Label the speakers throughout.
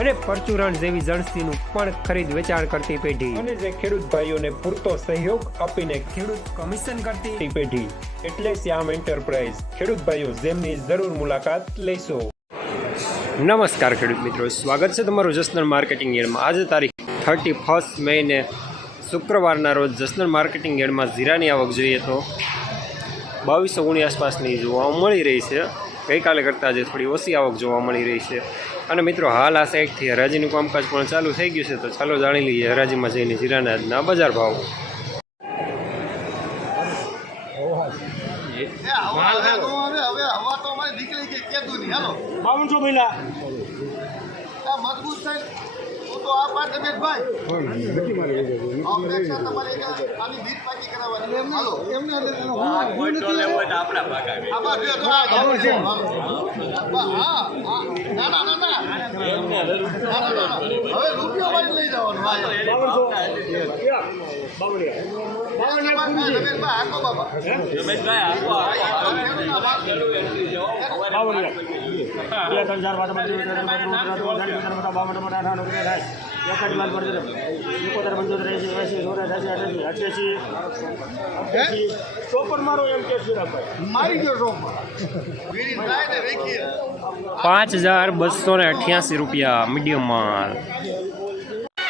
Speaker 1: અને પરચુરણ જેવી જણસીનું પણ ખરીદ વેચાણ કરતી પેઢી. અને જે ખેડૂત ભાઈઓને પૂરતો સહયોગ આપીને ખેડૂત કમિશન કરતી પેઢી. એટલે શ્યામ એન્ટરપ્રાઇઝ. ખેડૂત ભાઈઓ જેમની જરૂર મુલાકાત લેશો. નમસ્કાર ખેડૂત મિત્રો. સ્વાગત છે તમારું જસનલ માર્કેટિંગ યાર્ડમાં. આજે તારીખ થર્ટી ફર્સ્ટ મેને શુક્રવારના રોજ જસનલ માર્કેટિંગ યાર્ડમાં જીરાની આવક જોઈએ તો બાવીસો ઓગણી આસપાસની જોવા મળી રહી છે. ગઈકાલે કરતાં આજે થોડી ઓછી આવક જોવા મળી રહી છે. અને મિત્રો હાલ આ સાઈડથી હરાજીનું કામકાજ પણ ચાલુ થઈ ગયું છે તો ચાલો જાણી લઈએ હરાજીમાં જઈને જીરાના આજના બજાર ભાવ
Speaker 2: બાવનસો
Speaker 3: મજબૂત થાય તો તો આ પાર ઓપરેશન તમારે આની બીટ પાકી કરાવવાની. હાલો. એમને હું નથી આમાં જો તો હા હા ના ના ના ના. હવે રૂપિયો વાળી લઈ જવાનો. હા
Speaker 2: બાવનસો પાંચ
Speaker 1: હજાર બસો ને અઠ્યાસી રૂપિયા મીડિયમ માલ.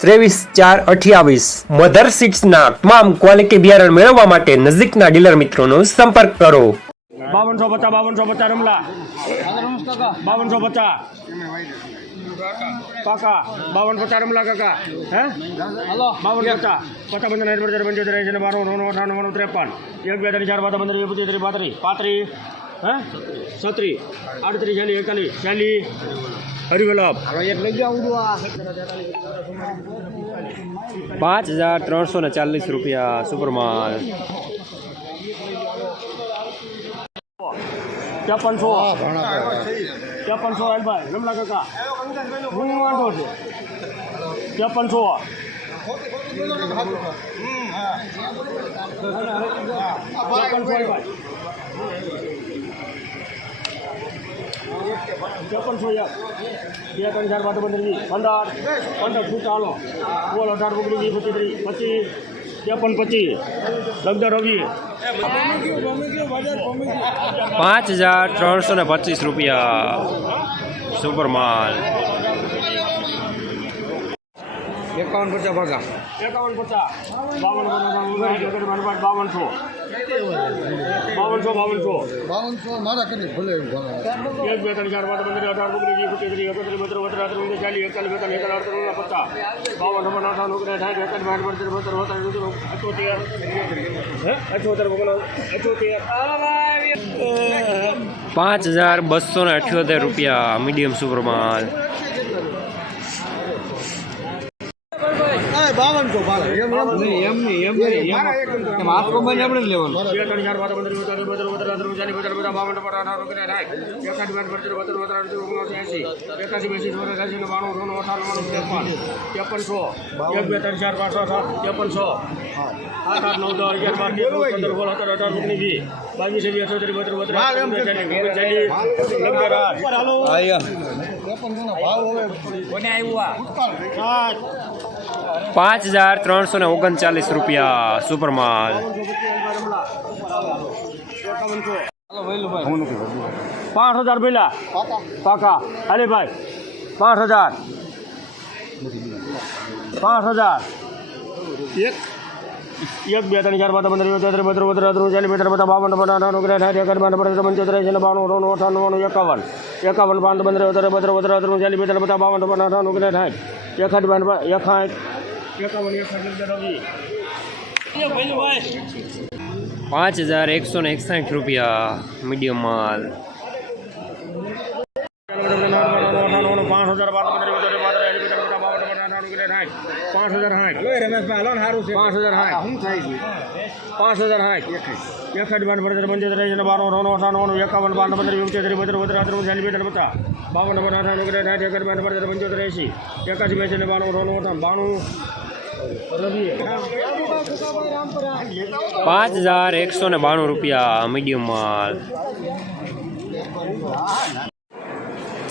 Speaker 1: ત્રેવીસ ચાર અઠ્યાવીસ. મધર સીડ્સના તમામ ક્વોલિટી બિયારણ મેળવવા માટે નજીકના ડીલર મિત્રોનો સંપર્ક કરો.
Speaker 2: બાવનસો પચાસ બાવનસો પચાસ રમલા. બાવનસો પચાસ. કાકા બાવન પચાસ રમલા કાકા. હે? બાવન પચાસ. પચાસ પંદર સાઠ પંદર, પંચોતેર એસી ને બારો નવ અઠાણું નવ ત્રેપન. એક, બે, ત્રણ, ચાર, પાંચ, પંદર પચીસ, ત્રીસ, પાંત્રીસ. પાંત્રીસ. હે? છત્રીસ. આડત્રીસ ચાલીસ એકતાલીસ. ચાલીસ હરિવલ્લભ
Speaker 1: પાંચ હજાર ત્રણસો ને ચાલીસ રૂપિયા સુપરમાલ
Speaker 2: ત્રેપનસો. ત્રેપનસો ભાઈ રમલા કાકા. હું વાંધો છે. ત્રેપનસો. ત્રેપનસો, ભાઈ. ત્રેપનસો યાર બે ત્રણ ચાર પાંચ પંદર વીસ પંદર પંદર શું ચાલો બોલ અઢાર ઓગણીસ પચીસ પચીસ ત્રેપન પચીસ લગદર રવિ
Speaker 1: પાંચ હજાર ત્રણસો ને પચીસ રૂપિયા. સુપરમાલ
Speaker 4: એકાવન પચાસ ભાગા.
Speaker 2: એકાવન પચાસ. બાવન બાવનસો. બાવનસો બાવનસો.
Speaker 3: બાવનસો મારા કરી ભલે
Speaker 2: એક બે ત્રણ ચાર પાંચ પંદર અઢાર ઓગણીસ વીસ પચીસ ત્રીસ એકત્રીસ બત્રીસ બત્રીસ ચાલી ઓગણીસ ચાલીસ એકતાલીસ બેતાલીસ એકાવન અડતાલીસ પચાસ બાવન નંબર અઠાવન ઓગણીસ સાઠ એકાદ બાર બત્રીસ બત્રીસ બત્રીસ અઠોતેર હે? અઠોતેર ઓગણ અઠોતેર
Speaker 1: પાંચ હજાર બસો ને અઠ્યોતેર રૂપિયા મીડિયમ સુપરમાલ
Speaker 3: બાવનસો
Speaker 4: આપણે લેવાનું
Speaker 2: પચાસ પચાસ ત્રેપનસો એક બે ત્રણ ચાર પાંચ છ સાત ત્રેપનસો આઠ આઠ નવ દસ અગિયાર બાર તેર પંદર સોળ સત્તર અઢાર ઓગણીસ વીસ બાવીસ વીસ અઠોતેર બત્રીસ બત્રીસ આઠ
Speaker 3: ભાવ હવે
Speaker 2: સાત
Speaker 1: પાંચ હજાર ત્રણસો ને ઓગણચાલીસ રૂપિયા સુપર માલ
Speaker 2: પાંચ હજાર પેલા પાકા અરે ભાઈ પાંચ હજાર પાંચ હજાર એક એક બે ત્રણ ચાર પાંચ પંદર ચોત્રીસ ત્રીસ બત્રીસ બત્રીસ ત્રીસ ચાલીસ બેતાલીસ બધા બાવન અઠાણું ઓગણીસ સાઠ એકસઠ બાવન પચાસ પંચોતેર એંસી બાણું ત્રાણું અઠાણું એકાવન એકાવન પાંચ પંદર ચોત્રીસ બત્રીસ બત્રીસ ત્રણ ચાલીસ બેતાલીસ બધા બાવન પંદર અઠાણું ઓગણીસ સાઠ એકાઠ બાર એકાઠ
Speaker 1: પાંચ હજાર એકસો ને એકસાઠ રૂપિયા મીડિયમ માલ
Speaker 2: પાંચ હજાર બાર પંદર વીસ ત્રીસ પાંત્રીસ એંસી બેતાલીસ પચાસ બાવન પચાસ અઠાણું ઓગણીસ સાઠ પાંચ હજાર સાઠ
Speaker 4: રમેશભાઈ હાલો સારું છે.
Speaker 2: પાંચ હજાર સાઠ
Speaker 4: શું થાય છે?
Speaker 2: પાંચ હજાર સાઠ એકસઠ બાર પંદર પંચોતેર એંસી બાણું ત્રાણું અઠાણું એકાવન બાર પંદર પંચોતેર ત્રીસ બત્રીસ બત્રીસ ત્રીસ ચાલીસ બેતાલીસ પચાસ બાવન પચાસ અઠાણું ઓગણીસ સાઠ એકસઠ બાર પંદર પંચોતેર એંસી એકાસી બેસી બાણું ત્રાણું અઠાણું બાણું.
Speaker 1: પાંચ હજાર એકસો ને બાણું રૂપિયા મીડિયમ માલ.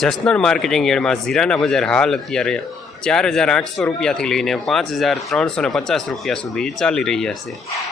Speaker 1: જસનણ માર્કેટિંગ યાર્ડમાં જીરાના બજાર હાલ અત્યારે ચાર હજાર આઠસો રૂપિયાથી લઈને પાંચ હજાર ત્રણસો ને પચાસ રૂપિયા સુધી ચાલી રહ્યા છે.